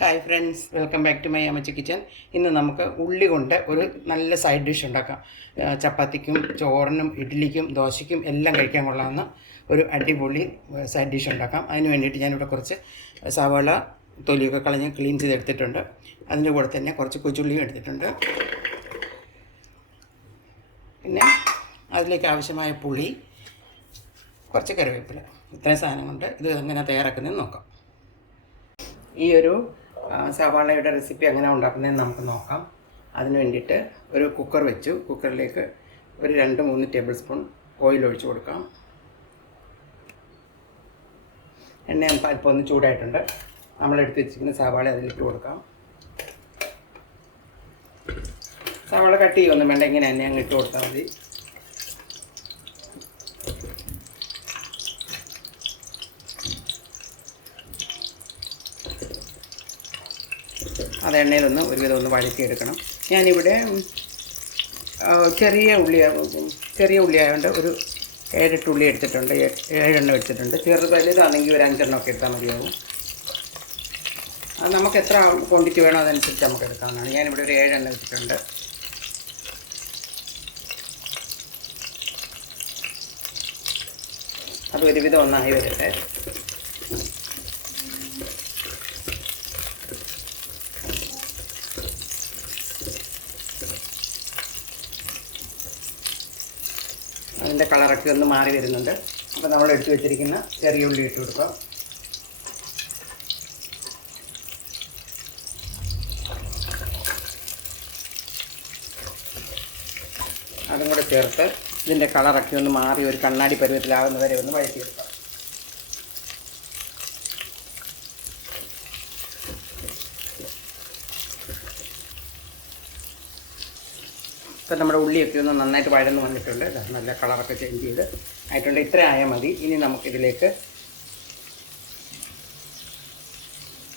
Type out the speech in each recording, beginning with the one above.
Hi friends welcome back to my അമ്മച്ച kitchen ഇന്ന് നമുക്ക് ഉള്ളി കൊണ്ട് ഒരു നല്ല സൈഡ് ഡിഷ് ഉണ്ടാക്കാം. ചപ്പാത്തിക്കും ചോറിനും ഇഡ്ഡലിക്കും ദോശയ്ക്കും എല്ലാം കഴിക്കാൻ കൊള്ളാവുന്ന ഒരു അടിപൊളി സൈഡ് ഡിഷ് ഉണ്ടാക്കാം. അതിന് വേണ്ടിയിട്ട് ഞാനിവിടെ കുറച്ച് സവാള തൊലിയൊക്കെ കളഞ്ഞ് ക്ലീൻ ചെയ്തെടുത്തിട്ടുണ്ട്. അതിന്റെ കൂടെ തന്നെ കുറച്ച് കൊച്ചുള്ളിയും എടുത്തിട്ടുണ്ട്. പിന്നെ അതിലേക്ക് ആവശ്യമായ പുളി കുറച്ച് കറിവേപ്പില. ഇത്രയും സാധനം കൊണ്ട് ഇത് എങ്ങനെ തയ്യാറാക്കുന്നതെന്ന് നോക്കാം. ഈ ഒരു സവാളയുടെ റെസിപ്പി എങ്ങനെ ഉണ്ടാക്കുന്നതെന്ന് നമുക്ക് നോക്കാം. അതിന് വേണ്ടിയിട്ട് ഒരു കുക്കർ വെച്ചു. കുക്കറിലേക്ക് ഒരു രണ്ട് മൂന്ന് ടേബിൾ സ്പൂൺ ഓയിൽ ഒഴിച്ചു കൊടുക്കാം. എണ്ണ അല്പം ഒന്ന് ചൂടായിട്ടുണ്ട്. നമ്മളെടുത്ത് വെച്ചിരിക്കുന്ന സവാള അതിലിട്ട് കൊടുക്കാം. സവാള കട്ട് ചെയ്യൊന്നും വേണ്ട. ഇങ്ങനെ എണ്ണ അങ്ങ് ഇട്ട് കൊടുത്താൽ മതി. അത് എണ്ണയിലൊന്ന് ഒരുവിധം ഒന്ന് വഴറ്റിയെടുക്കണം. ഞാനിവിടെ ചെറിയ ഉള്ളി ചെറിയ ഉള്ളി ആയതുകൊണ്ട് ഒരു ഏഴെട്ട് ഉള്ളി എടുത്തിട്ടുണ്ട് ഏഴെണ്ണം എടുത്തിട്ടുണ്ട് ചെറു വലുതാണെങ്കിൽ ഒരു അഞ്ചെണ്ണം ഒക്കെ എടുത്താൽ മതിയാവും. അത് നമുക്ക് എത്ര ക്വാണ്ടിറ്റി വേണോ അതനുസരിച്ച് നമുക്ക് എടുക്കാവുന്നതാണ്. ഞാനിവിടെ ഒരു ഏഴെണ്ണം വെച്ചിട്ടുണ്ട്. അത് ഒരുവിധം ഒന്നായി വരട്ടെ അതിന്റെ കളറൊക്കെ ഒന്ന് മാറി വരുന്നുണ്ട്. അപ്പോൾ നമ്മൾ എടുത്തു വെച്ചിരിക്കുന്ന ചെറിയ ഉള്ളി ഇട്ട് കൊടുക്കാം. അതും കൂടെ ചേർത്ത് ഇതിന്റെ കളറൊക്കെ ഒന്ന് മാറി ഒരു കണ്ണാടി പരുവത്തിലാവുന്ന വരെ ഒന്ന് വഴറ്റിയെടുക്കാം. ഇപ്പം നമ്മുടെ ഉള്ളിയൊക്കെ ഒന്ന് നന്നായിട്ട് വഴന്ന് വന്നിട്ടുണ്ട്. നല്ല കളറൊക്കെ ചേഞ്ച് ചെയ്ത് ആയിട്ടുണ്ട്. ഇത്ര ആയാൽ മതി. ഇനി നമുക്കിതിലേക്ക്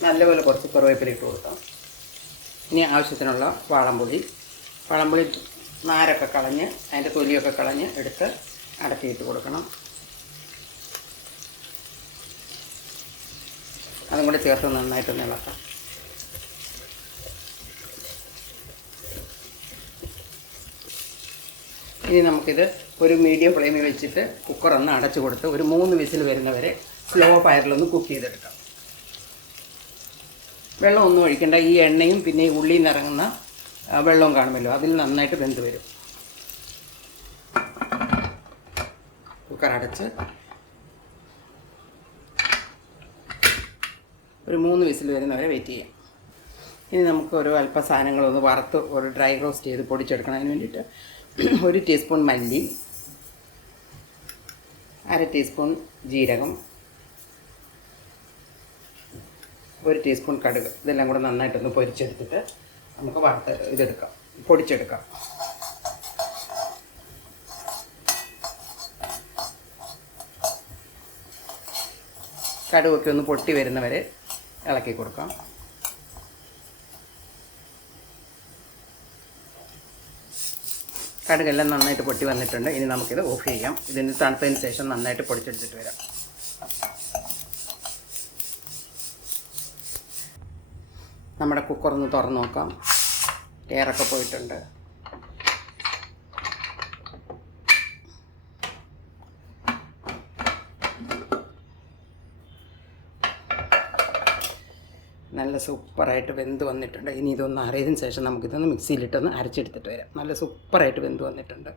നല്ലപോലെ കുറച്ച് കറിവേപ്പില ഇട്ട് കൊടുക്കാം. ഇനി ആവശ്യത്തിനുള്ള വാളംപുളി വാളംപുളി നാരൊക്കെ കളഞ്ഞ് അതിന്റെ തൊലിയൊക്കെ കളഞ്ഞ് എടുത്ത് അടക്കിയിട്ട് കൊടുക്കണം. അതും കൂടെ ചേർത്ത് നന്നായിട്ടൊന്ന് ഇളക്കാം. ഇനി നമുക്കിത് ഒരു മീഡിയം ഫ്ലെയിമിൽ വെച്ചിട്ട് കുക്കർ ഒന്ന് അടച്ചു കൊടുത്ത് ഒരു മൂന്ന് വിസിൽ വരുന്നവരെ സ്ലോ ഫയറിലൊന്ന് കുക്ക് ചെയ്തെടുക്കാം. വെള്ളം ഒന്നും ഒഴിക്കേണ്ട ഈ എണ്ണയും പിന്നെ ഈ ഉള്ളിയിൽ ഇറങ്ങുന്ന വെള്ളവും കാണുമല്ലോ അതിൽ നന്നായിട്ട് വെന്ത് വരും. കുക്കർ അടച്ച് ഒരു മൂന്ന് വിസിൽ വരുന്നവരെ വെയിറ്റ് ചെയ്യാം. ഇനി നമുക്ക് ഓരോ അല്പ സാധനങ്ങളൊന്ന് വറുത്ത് ഒരു ഡ്രൈ റോസ്റ്റ് ചെയ്ത് പൊടിച്ചെടുക്കണം. അതിന് വേണ്ടിയിട്ട് ഒരു ടീസ്പൂൺ മല്ലി അര ടീസ്പൂൺ ജീരകം ഒരു ടീസ്പൂൺ കടുക് ഇതെല്ലാം കൂടെ നന്നായിട്ടൊന്ന് പൊരിച്ചെടുത്തിട്ട് നമുക്ക് വറുത്ത് ഇതെടുക്കാം പൊടിച്ചെടുക്കാം. കടുകൊക്കെ ഒന്ന് പൊട്ടി വരുന്നവരെ ഇളക്കി കൊടുക്കാം. കടുകെല്ലാം നന്നായിട്ട് പൊട്ടി വന്നിട്ടുണ്ട്. ഇനി നമുക്കിത് ഓഫ് ചെയ്യാം. ഇതിന് തണുത്തതിന് ശേഷം നന്നായിട്ട് പൊടിച്ചെടുത്തിട്ട് വരാം. നമ്മുടെ കുക്കറൊന്ന് തുറന്ന് നോക്കാം. എയറൊക്കെ പോയിട്ടുണ്ട്. നല്ല സൂപ്പറായിട്ട് വെന്ത് വന്നിട്ടുണ്ട്. ഇനി ഇതൊന്ന് അറിയതിന് ശേഷം നമുക്കിതൊന്ന് മിക്സിയിലിട്ടൊന്ന് അരച്ചെടുത്തിട്ട് വരാം. നല്ല സൂപ്പറായിട്ട് വെന്ത് വന്നിട്ടുണ്ട്.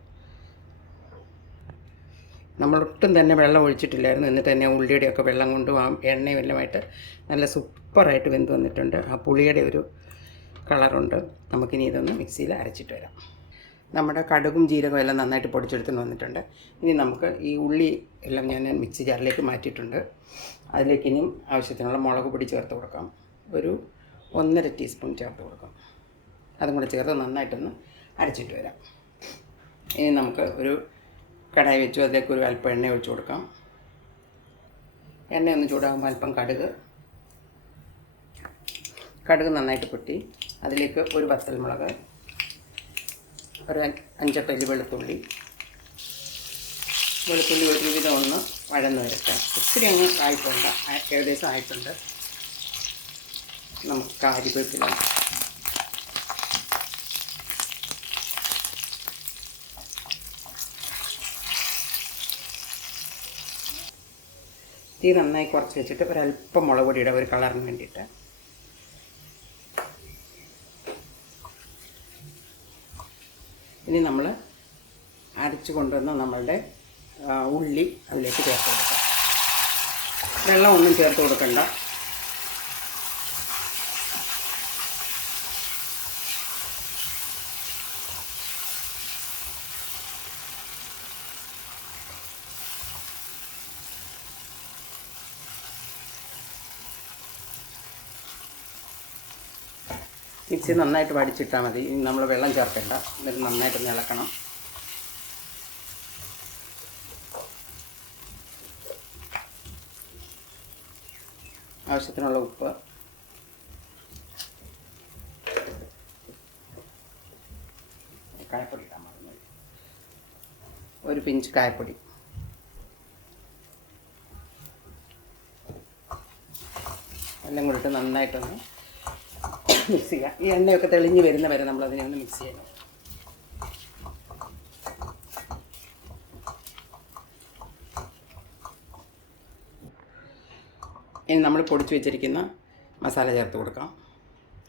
നമ്മൾ ഒട്ടും തന്നെ വെള്ളം ഒഴിച്ചിട്ടില്ലായിരുന്നു. എന്നിട്ട് തന്നെ ഉള്ളിയുടെയൊക്കെ വെള്ളം കൊണ്ടും ആ എണ്ണയും എല്ലാമായിട്ട് നല്ല സൂപ്പറായിട്ട് വെന്ത് വന്നിട്ടുണ്ട്. ആ പുളിയുടെ ഒരു കളറുണ്ട്. നമുക്കിനി ഇതൊന്ന് മിക്സിയിൽ അരച്ചിട്ട് വരാം. നമ്മുടെ കടുകും ജീരകവും എല്ലാം നന്നായിട്ട് പൊടിച്ചെടുത്തുകൊണ്ട് വന്നിട്ടുണ്ട്. ഇനി നമുക്ക് ഈ ഉള്ളി എല്ലാം ഞാൻ മിക്സി ജാറിലേക്ക് മാറ്റിയിട്ടുണ്ട്. അതിലേക്ക് ഇനിയും ആവശ്യത്തിനുള്ള മുളക് പൊടി ചേർത്ത് കൊടുക്കാം. ഒരു ഒന്നര ടീസ്പൂൺ ചേർത്ത് കൊടുക്കാം. അതും കൂടെ ചേർത്ത് നന്നായിട്ടൊന്ന് അരച്ചിട്ട് വരാം. ഇനി നമുക്ക് ഒരു കടായി വെച്ചു അതിലേക്ക് ഒരു അല്പം എണ്ണ ഒഴിച്ചു കൊടുക്കാം. എണ്ണയൊന്ന് ചൂടാകുമ്പോൾ അല്പം കടുക്. കടുക് നന്നായിട്ട് പൊട്ടി. അതിലേക്ക് ഒരു വത്തൽമുളക് ഒരു അഞ്ച് വെളുത്തുള്ളി വെളുത്തുള്ളി. വെളുത്തുള്ളി ഒരുവിധം ഒന്ന് വഴന്ന് വരട്ടെ. ഒത്തിരി അങ്ങ് ആയിട്ടുണ്ട്. ഏകദേശം ആയിട്ടുണ്ട്. നമുക്ക് കാരിവേപ്പില തീ നന്നായി കുറച്ച് വെച്ചിട്ട് ഒരല്പം മുളക് ഒരു കളറിന് വേണ്ടിയിട്ട്. ഇനി നമ്മൾ അരച്ചു കൊണ്ടുവന്ന നമ്മളുടെ ഉള്ളി അതിലേക്ക് ചേർത്ത് കൊടുക്കാം. വെള്ളം ഒന്നും ചേർത്ത് കൊടുക്കണ്ട. മിക്സി നന്നായിട്ട് വടിച്ചിട്ടാൽ മതി. നമ്മൾ വെള്ളം ചേർക്കേണ്ട. എന്നിട്ട് നന്നായിട്ട് ഇളക്കണം ആവശ്യത്തിനുള്ള ഉപ്പ്. കായപ്പൊടി ഇടാൻ മറന്നു ഒരു പിഞ്ച് കായപ്പൊടി. എല്ലാം കൂടിയിട്ട് നന്നായിട്ടൊന്ന് മിക്സ് ചെയ്യുക ഈ എണ്ണയൊക്കെ തെളിഞ്ഞ് വരുന്ന വരെ നമ്മൾ അതിനെ ഒന്ന് മിക്സ് ചെയ്യണം ഇനി നമ്മൾ പൊടിച്ചു വെച്ചിരിക്കുന്ന മസാല ചേർത്ത് കൊടുക്കാം.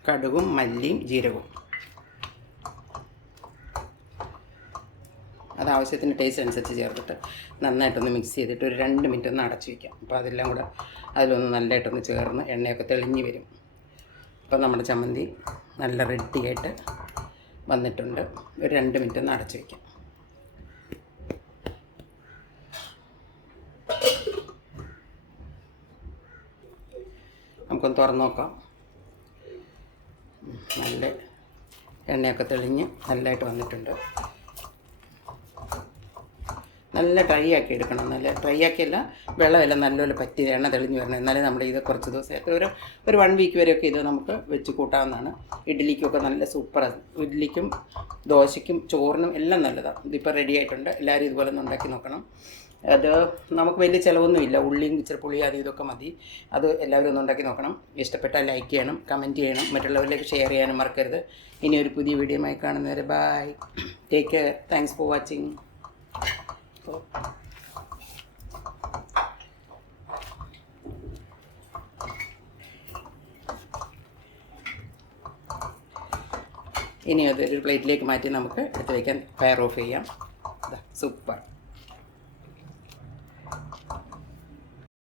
കടുകും മല്ലിയും ജീരകവും. അത് ആവശ്യത്തിന് ടേസ്റ്റ് അനുസരിച്ച് ചേർത്തിട്ട് നന്നായിട്ടൊന്ന് മിക്സ് ചെയ്തിട്ട് ഒരു രണ്ട് മിനിറ്റ് ഒന്ന് അടച്ചു വയ്ക്കാം അപ്പോൾ അതെല്ലാം കൂടെ അതിലൊന്ന് നല്ലതായിട്ടൊന്ന് ചേർന്ന് എണ്ണയൊക്കെ തെളിഞ്ഞ് വരും. അപ്പോൾ നമ്മുടെ ചമ്മന്തി നല്ല റെഡിയായിട്ട് വന്നിട്ടുണ്ട്. ഒരു രണ്ട് മിനിറ്റ് ഒന്ന് അടച്ച് വയ്ക്കാം നമുക്കൊന്ന് തുറന്ന് നോക്കാം. നല്ല എണ്ണയൊക്കെ തെളിഞ്ഞ് നല്ലതായിട്ട് വന്നിട്ടുണ്ട്. നല്ല ഡ്രൈ ആക്കി എടുക്കണം. നല്ല ഡ്രൈ ആക്കിയല്ല വെള്ളമെല്ലാം നല്ലപോലെ പറ്റി എണ്ണ തെളിഞ്ഞു വരണം. എന്നാലേ നമ്മുടെ ഇത് കുറച്ച് ദിവസമായിട്ട് ഒരു ഒരു വൺ വീക്ക് വരെയൊക്കെ ഇത് നമുക്ക് വെച്ച് കൂട്ടാവുന്നതാണ്. ഇഡ്ഡലിക്കൊക്കെ നല്ല സൂപ്പറാണ് ഇഡ്ഡലിക്കും ദോശയ്ക്കും ചോറിനും എല്ലാം നല്ലതാണ് ഇതിപ്പോൾ റെഡി ആയിട്ടുണ്ട്. എല്ലാവരും ഇതുപോലെ ഒന്ന് ഉണ്ടാക്കി നോക്കണം. അത് നമുക്ക് വലിയ ചിലവൊന്നുമില്ല ഉള്ളിയും ഇച്ചിരി പുളി അത് ഇതൊക്കെ മതി. അത് എല്ലാവരും ഒന്ന് ഉണ്ടാക്കി നോക്കണം. ഇഷ്ടപ്പെട്ടാൽ ലൈക്ക് ചെയ്യണം കമന്റ് ചെയ്യണം. മറ്റുള്ളവരിലേക്ക് ഷെയർ ചെയ്യാനും മറക്കരുത്. ഇനി ഒരു പുതിയ വീഡിയോ വീഡിയോയുമായി കാണുന്നവരെ bye take care thanks for watching ഇനി അതൊരു പ്ലേറ്റിലേക്ക് മാറ്റി നമുക്ക് എടുത്ത് ഫയർ ഓഫ് ചെയ്യാം. സൂപ്പർ.